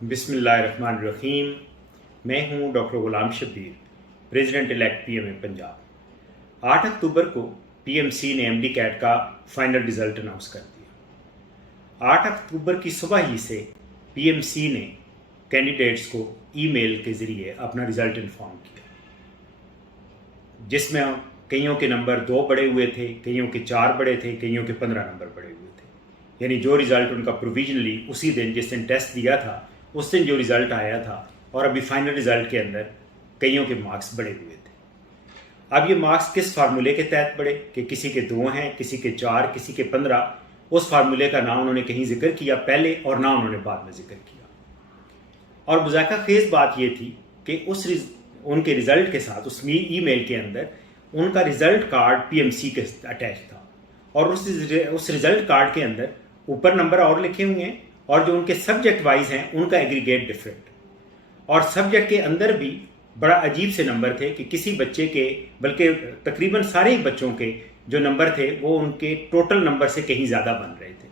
बिस्मिल्लाहिर्रहमानिर्रहीम। मैं हूं doctor Ghulam Shabbir, president elect PMA Punjab. 8 October को पीएमसी ने एमडी कैट का फाइनल रिजल्ट अनाउंस कर दिया। 8 अक्टूबर की सुबह ही से पीएमसी ने कैंडिडेट्स को ईमेल के ज़रिए अपना रिज़ल्ट इन्फॉर्म किया, जिसमें कईयों के नंबर 2 बढ़े हुए थे, कईयों के 4 बढ़े थे, कईयों के 15 नंबर बढ़े हुए थे। यानी जो रिज़ल्ट उनका प्रोविजनली उसी दिन जिस दिन टेस्ट दिया था उस दिन जो रिज़ल्ट आया था, और अभी फाइनल रिज़ल्ट के अंदर कईयों के मार्क्स बढ़े हुए थे। अब ये मार्क्स किस फार्मूले के तहत बढ़े कि किसी के 2 हैं, किसी के 4, किसी के 15, उस फार्मूले का ना उन्होंने कहीं जिक्र किया पहले और ना उन्होंने बाद में जिक्र किया। और मुज़ाहिरा खेज़ बात ये थी कि उनके रिज़ल्ट के साथ उस ईमेल के अंदर उनका रिज़ल्ट कार्ड पीएमसी के अटैच था, और उस रिज़ल्ट कार्ड के अंदर ऊपर नंबर और लिखे हुए हैं, और जो उनके सब्जेक्ट वाइज हैं उनका एग्रीगेट डिफरेंट, और सब्जेक्ट के अंदर भी बड़ा अजीब से नंबर थे कि किसी बच्चे के, बल्कि तकरीबन सारे ही बच्चों के जो नंबर थे वो उनके टोटल नंबर से कहीं ज़्यादा बन रहे थे।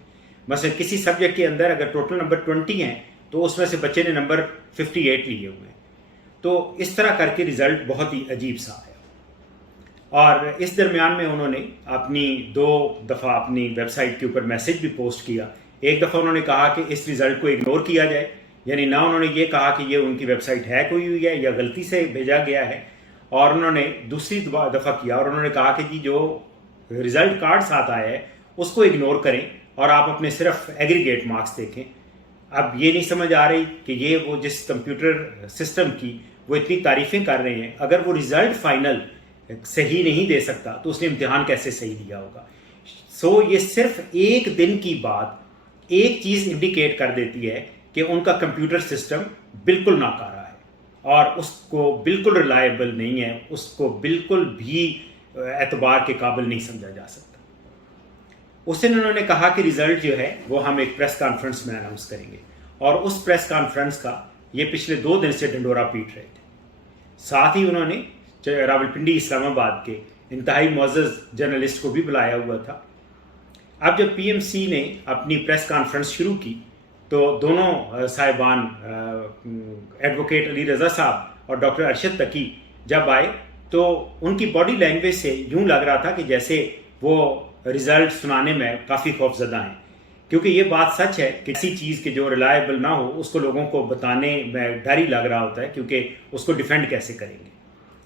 मसलन किसी सब्जेक्ट के अंदर अगर टोटल नंबर 20 हैं तो उसमें से बच्चे ने नंबर 58 लिए हुए हैं। तो इस तरह करके रिज़ल्ट बहुत ही अजीब सा आया। और इस दरमियान में उन्होंने अपनी 2 दफ़ा अपनी वेबसाइट के ऊपर मैसेज भी पोस्ट किया। एक दफ़ा उन्होंने कहा कि इस रिज़ल्ट को इग्नोर किया जाए, यानी ना उन्होंने ये कहा कि ये उनकी वेबसाइट हैक हुई हुई है या गलती से भेजा गया है, और उन्होंने दूसरी दफ़ा किया और उन्होंने कहा कि जी जो रिज़ल्ट कार्ड साथ आया है उसको इग्नोर करें और आप अपने सिर्फ एग्रीगेट मार्क्स देखें। अब ये नहीं समझ आ रही कि ये वो जिस कंप्यूटर सिस्टम की वो इतनी तारीफ़ें कर रहे हैं, अगर वो रिज़ल्ट फाइनल सही नहीं दे सकता तो उसने इम्तिहान कैसे सही दिया होगा। सो ये सिर्फ एक दिन की बात एक चीज़ इंडिकेट कर देती है कि उनका कंप्यूटर सिस्टम बिल्कुल नाकारा है और उसको बिल्कुल रिलायबल नहीं है, उसको बिल्कुल भी एतबार के काबिल नहीं समझा जा सकता। उस दिन उन्होंने कहा कि रिज़ल्ट जो है वो हम एक प्रेस कॉन्फ्रेंस में अनाउंस करेंगे, और उस प्रेस कॉन्फ्रेंस का ये पिछले 2 दिन से ढंढोरा पीट रहे थे। साथ ही उन्होंने रावलपिंडी इस्लामाबाद के इंतहाई मुअज़्ज़ज़ जर्नलिस्ट को भी बुलाया हुआ था। अब जब पीएमसी ने अपनी प्रेस कॉन्फ्रेंस शुरू की तो दोनों साहिबान एडवोकेट अली रज़ा साहब और डॉक्टर अरशद तकी जब आए तो उनकी बॉडी लैंग्वेज से यूं लग रहा था कि जैसे वो रिज़ल्ट सुनाने में काफ़ी खौफज़दा हैं, क्योंकि ये बात सच है कि किसी चीज़ के जो रिलायबल ना हो उसको लोगों को बताने में डर ही लग रहा होता है, क्योंकि उसको डिफेंड कैसे करेंगे।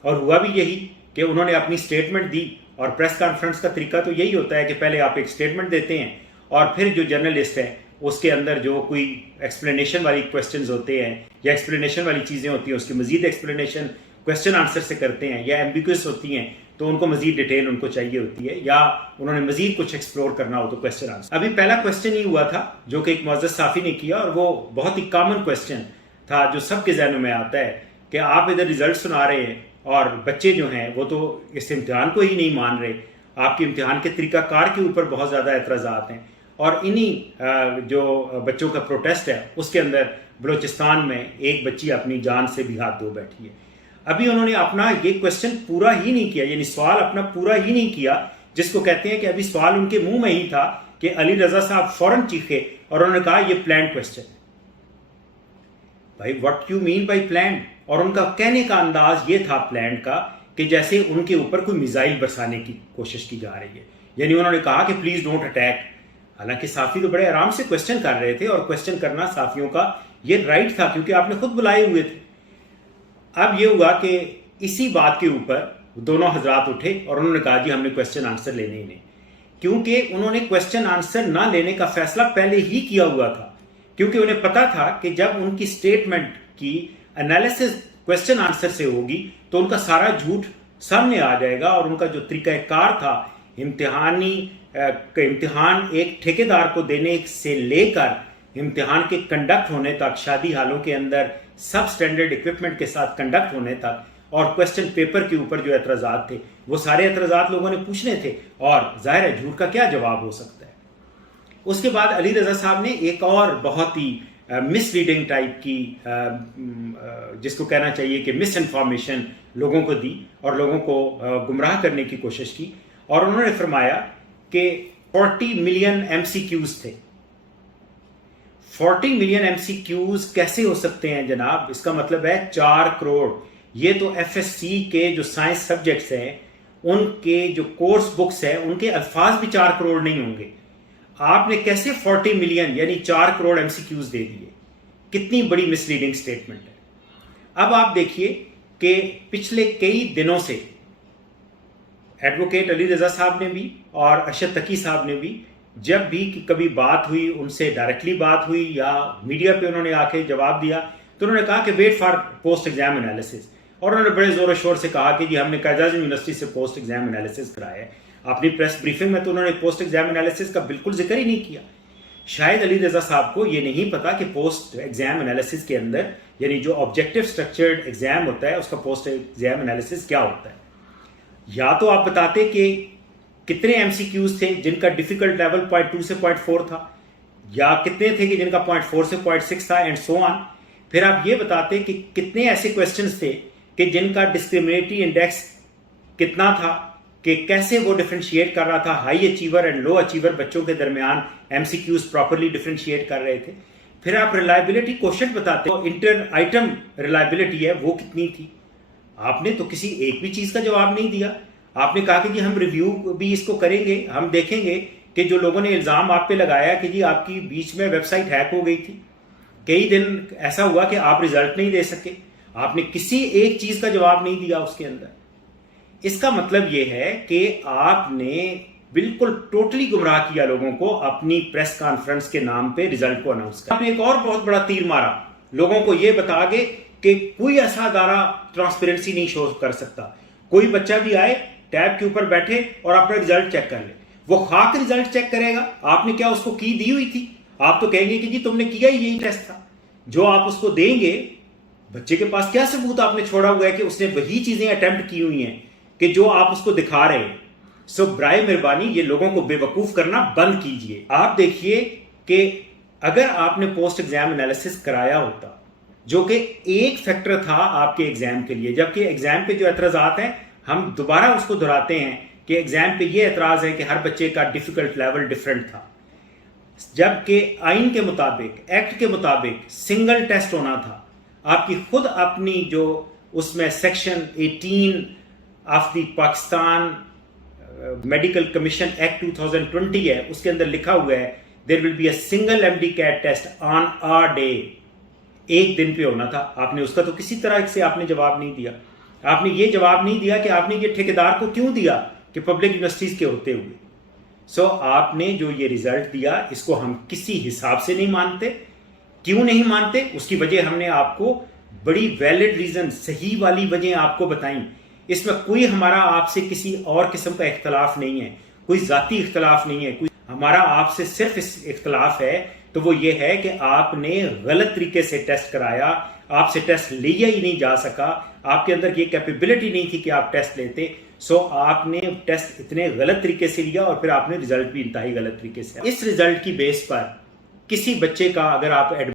और हुआ भी यही कि उन्होंने अपनी स्टेटमेंट दी, और प्रेस कॉन्फ्रेंस का तरीका तो यही होता है कि पहले आप एक स्टेटमेंट देते हैं और फिर जो जर्नलिस्ट है उसके अंदर जो कोई एक्सप्लेनेशन वाली क्वेश्चंस होते हैं या एक्सप्लेनेशन वाली चीज़ें होती हैं उसकी मज़ीद एक्सप्लेनेशन क्वेश्चन आंसर से करते हैं, या एम्बिग्यूअस होती हैं तो उनको मज़ीद डिटेल उनको चाहिए होती है, या उन्होंने मज़ीद कुछ एक्सप्लोर करना हो तो क्वेश्चन आंसर। अभी पहला क्वेश्चन ही हुआ था जो कि एक मुअज़्ज़ज़ साफ़ी ने किया, और वो बहुत ही कॉमन क्वेश्चन था जो सबके ज़हनों में आता है कि आप इधर रिज़ल्ट सुना रहे हैं और बच्चे जो हैं वो तो इस इम्तिहान को ही नहीं मान रहे, आपके इम्तिहान के तरीक़ाकार के ऊपर बहुत ज़्यादा एतराज़ात हैं, और इन्हीं जो बच्चों का प्रोटेस्ट है उसके अंदर बलूचिस्तान में एक बच्ची अपनी जान से भी हाथ धो बैठी है। अभी उन्होंने अपना ये क्वेश्चन पूरा ही नहीं किया, यानी सवाल अपना पूरा ही नहीं किया, जिसको कहते हैं कि अभी सवाल उनके मुंह में ही था कि अली रज़ा साहब फ़ौरन चीखे और उन्होंने कहा ये प्लान क्वेश्चन है। भाई what you mean by plan? और उनका कहने का अंदाज ये था प्लान का कि जैसे उनके ऊपर कोई मिसाइल बरसाने की कोशिश की जा रही है, यानी उन्होंने कहा कि प्लीज़ डोंट अटैक। हालांकि साफ़ी तो बड़े आराम से क्वेश्चन कर रहे थे, और क्वेश्चन करना साफ़ियों का ये राइट था क्योंकि आपने खुद बुलाए हुए थे। अब ये हुआ कि इसी बात के ऊपर दोनों हजरात उठे और उन्होंने कहा जी हमने क्वेश्चन आंसर लेने ही नहीं, क्योंकि उन्होंने क्वेश्चन आंसर ना लेने का फैसला पहले ही किया हुआ था, क्योंकि उन्हें पता था कि जब उनकी स्टेटमेंट की एनालिसिस क्वेश्चन आंसर से होगी तो उनका सारा झूठ सामने आ जाएगा, और उनका जो तरीक़ाकार था इम्तिहान एक ठेकेदार को देने से लेकर इम्तिहान के कंडक्ट होने तक, शादी हालों के अंदर सब स्टैंडर्ड इक्विपमेंट के साथ कंडक्ट होने तक, और क्वेश्चन पेपर के ऊपर जो एतराज़ात थे वो सारे एतराज़ात लोगों ने पूछने थे, और ज़ाहिर है झूठ का क्या जवाब हो सकता है। उसके बाद अली रज़ा साहब ने एक और बहुत ही मिसरीडिंग टाइप की जिसको कहना चाहिए कि मिस इन्फॉर्मेशन लोगों को दी और लोगों को गुमराह करने की कोशिश की, और उन्होंने फरमाया कि 40 मिलियन MCQs थे, 40 ملین MCQs کیسے ہو سکتے ہیں جناب؟ اس کا مطلب ہے 4 کروڑ. یہ تو FSC کے جو سائنس سبجیکٹس ہیں ان کے جو کورس بکس ہیں ان کے الفاظ بھی 4 کروڑ نہیں ہوں گے. آپ نے کیسے 40 ملین یعنی 4 کروڑ MCQs دے دیے؟ کتنی بڑی مس لیڈنگ اسٹیٹمنٹ ہے. اب آپ دیکھیے کہ پچھلے کئی دنوں سے ایڈوکیٹ علی رضا صاحب نے بھی اور ارشد تقی صاحب نے بھی جب بھی کبھی بات ہوئی, ان سے ڈائریکٹلی بات ہوئی یا میڈیا پہ انہوں نے آ کے جواب دیا, تو انہوں نے کہا کہ wait for post exam analysis. اور انہوں نے بڑے زور و شور سے کہا کہ جی ہم نے قائد اعظم یونیورسٹی سے پوسٹ ایگزام انالیسس کرایا ہے. اپنی پریس بریفنگ میں تو انہوں نے پوسٹ ایگزام انالیسس کا بالکل ذکر ہی نہیں کیا. شاید علی رضا صاحب کو یہ نہیں پتا کہ پوسٹ ایگزام انالیسس کے اندر یعنی جو آبجیکٹو اسٹرکچرڈ ایگزام ہوتا ہے اس کا پوسٹ ایگزام انالیسس کیا ہوتا ہے. یا تو آپ بتاتے کہ کتنے MCQs تھے جن کا ڈیفیکلٹ لیول 0.2 سے 0.4 تھا, یا کتنے تھے کہ جن کا 0.4 سے 0.6 تھا, اینڈ سو آن. پھر آپ یہ بتاتے کہ کتنے ایسے کویسچنز تھے کہ جن کا ڈسکریمنیٹری انڈیکس کتنا تھا, کہ کیسے وہ ڈفرینشیٹ کر رہا تھا high achiever and low achiever بچوں کے درمیان MCQs پراپرلی ڈفرینشیٹ کر رہے تھے. پھر آپ ریلائبلٹی کوشچن بتاتے ہو, انٹر آئٹم ریلائبلٹی ہے وہ کتنی تھی. آپ نے تو کسی ایک بھی چیز کا جواب نہیں دیا. آپ نے کہا کہ جی ہم ریویو بھی اس کو کریں گے, ہم دیکھیں گے کہ جو لوگوں نے الزام آپ پہ لگایا کہ جی آپ کی بیچ میں ویب سائٹ ہیک ہو گئی تھی, کئی دن ایسا ہوا کہ آپ رزلٹ نہیں دے سکے, آپ نے کسی ایک چیز کا جواب نہیں دیا اس کے اندر. اس کا مطلب یہ ہے کہ آپ نے بالکل ٹوٹلی گمراہ کیا لوگوں کو اپنی پریس کانفرنس کے نام پہ رزلٹ کو اناؤنس کر. آپ نے ایک اور بہت بڑا تیر مارا, لوگوں کو یہ بتا گے کہ کوئی ایسا ادارہ ٹرانسپیرنسی نہیں شو کر سکتا. کوئی بچہ بھی آئے ٹیب کے اوپر بیٹھے اور اپنا رزلٹ چیک کر لے, وہ خاک رزلٹ چیک کرے گا. آپ نے کیا اس کو کی دی ہوئی تھی؟ آپ تو کہیں گے کہ جی تم نے کیا ہی یہی ٹیسٹ تھا. جو آپ اس کو دیں گے, بچے کے پاس کیا ثبوت آپ نے چھوڑا ہوا ہے کہ اس نے وہی چیزیں اٹیمپٹ کی ہوئی ہیں کہ جو آپ اس کو دکھا رہے ہیں. سو برائے مہربانی یہ لوگوں کو بے وقوف کرنا بند کیجئے. آپ دیکھیے کہ اگر آپ نے پوسٹ ایگزام انالیسس کرایا ہوتا, جو کہ ایک فیکٹر تھا آپ کے ایگزام کے لیے, جبکہ ایگزام پہ جو اعتراضات ہیں ہم دوبارہ اس کو دہراتے ہیں کہ ایگزام پہ یہ اعتراض ہے کہ ہر بچے کا ڈیفیکلٹ لیول ڈفرینٹ تھا, جبکہ آئین کے مطابق, ایکٹ کے مطابق سنگل ٹیسٹ ہونا تھا. آپ کی خود اپنی جو اس میں section 18 of the Pakistan medical commission act 2020 ہے, اس کے اندر لکھا ہوا ہے there will be a single MD-CAT test on a day. ایک دن پہ ہونا تھا. آپ نے اس کا تو کسی طرح سے آپ نے جواب نہیں دیا. آپ نے یہ جواب نہیں دیا کہ آپ نے یہ ٹھیکیدار کو کیوں دیا کہ پبلک یونیورسٹیز کے ہوتے ہوئے. سو آپ نے جو یہ رزلٹ دیا اس کو ہم کسی حساب سے نہیں مانتے. کیوں نہیں مانتے؟ اس کی وجہ ہم نے آپ کو بڑی ویلڈ ریزن, صحیح والی وجہ آپ کو بتائیں. اس میں کوئی ہمارا آپ سے کسی اور قسم کا اختلاف نہیں ہے, کوئی ذاتی اختلاف نہیں ہے. کوئی ہمارا آپ سے صرف اس اختلاف ہے تو وہ یہ ہے کہ آپ نے غلط طریقے سے ٹیسٹ کرایا, آپ سے ٹیسٹ لیا ہی نہیں جا سکا, آپ کے اندر یہ کیپیبلٹی نہیں تھی کہ آپ ٹیسٹ لیتے. سو آپ نے ٹیسٹ اتنے غلط طریقے سے لیا اور پھر آپ نے رزلٹ بھی انتہائی غلط طریقے سے. اس رزلٹ کی بیس پر کسی بچے کا اگر آپ